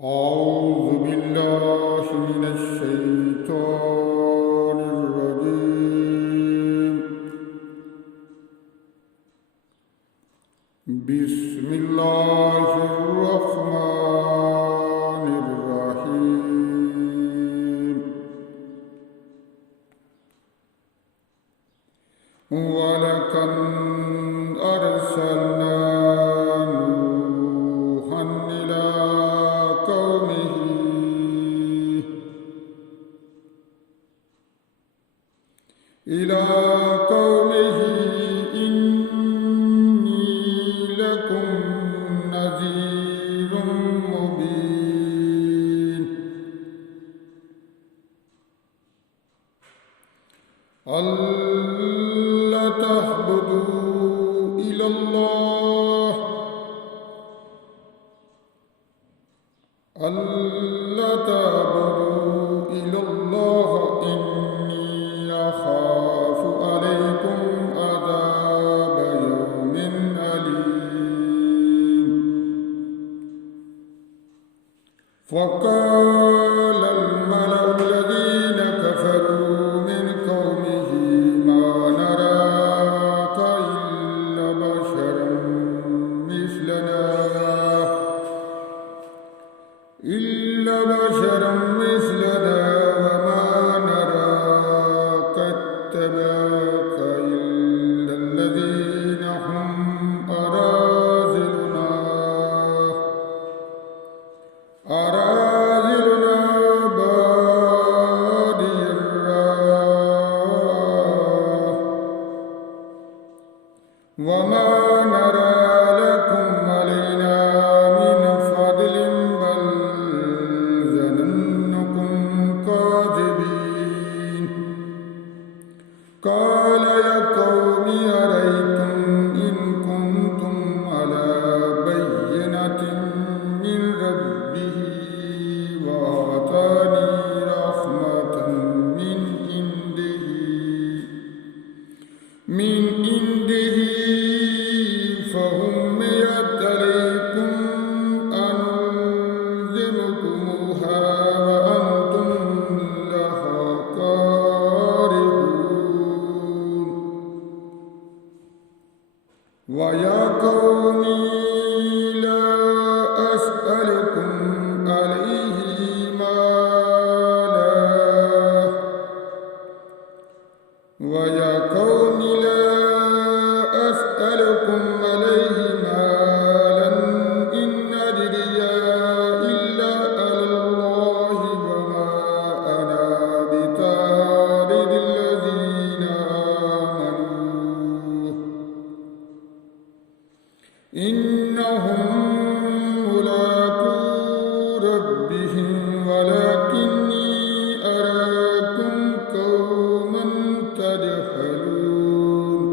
أعوذ بالله من الشيطان الرجيم. بسم الله الرحمن الرحيم. ولقد أرسلنا نوحا إلى قومه إني لكم نذير مبين. ألا تعبدوا إلا الله إني أخاف عليكم عذاب يوم أليم. فقال الملأ الذين كفروا من قومه ما نراك إلا بشرا مثلنا وما نراك اتبعك إلا الذين هم أراذلنا بادي الرأي وما نرى لكم علينا من فضل بل ظننكم كاذبين. قال يا قوم أرأيتم إن كنتم على بينة من ربه وآتاني رحمة من عنده فهم عليكم أنلزمكموها وأنتم لها كارهون. ويا قوم لا أسألكم عليه مالا إن أجري إلا على الله وما أنا بطارد الذين آمنوا إنهم ملاقو ربهم ولكني أراكم قوما تجهلون.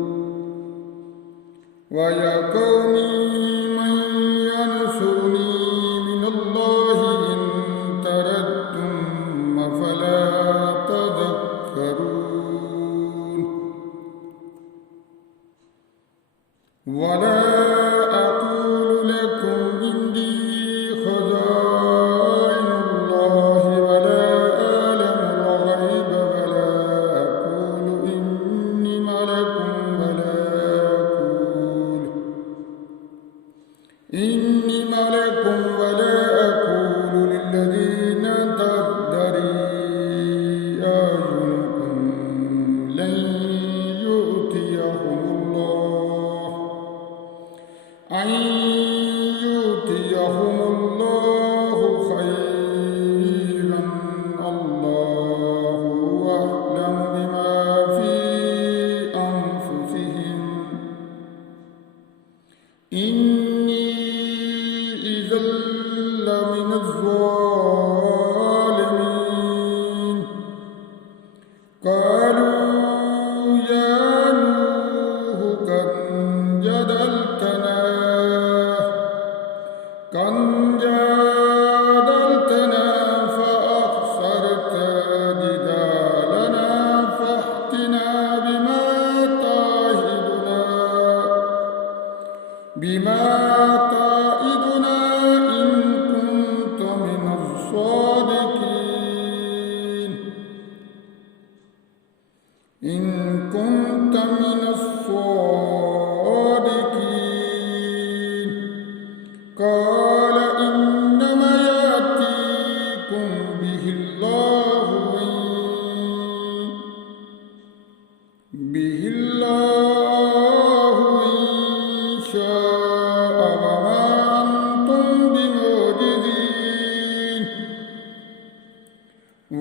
ويا قوم من ينصرني من الله إن طردتم أفلا تذكرون. ولا أقول لكم عندي خزائن الله ولا أعلم الغيب ولا أقول إني ملك ولا أقول للذين تزدري أعينكم لن يؤتيهم الله خيرا. الله أعلم بما في أنفسهم إني إذا لمن الظالمين. قالوا يا نوح قد جادلتنا فأكثرت جدالنا فأتنا بما تعدنا إن كنت من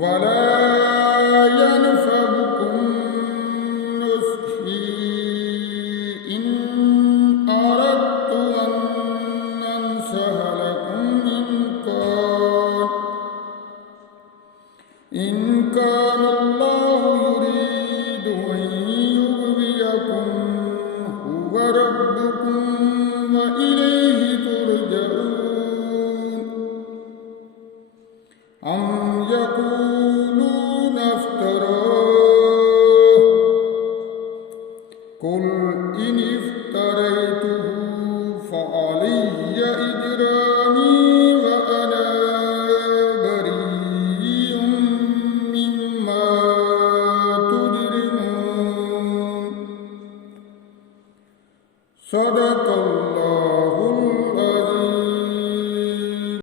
ولا ينفعكم نصحي إن أردت أن أنصح لكم إن كان الله يريد أن يغويكم هو ربكم وإليه ترجعون أم يقولون افتراه قل إن افتريته فعلي إجرامي وأنا بريء مما تجرمون صدق الله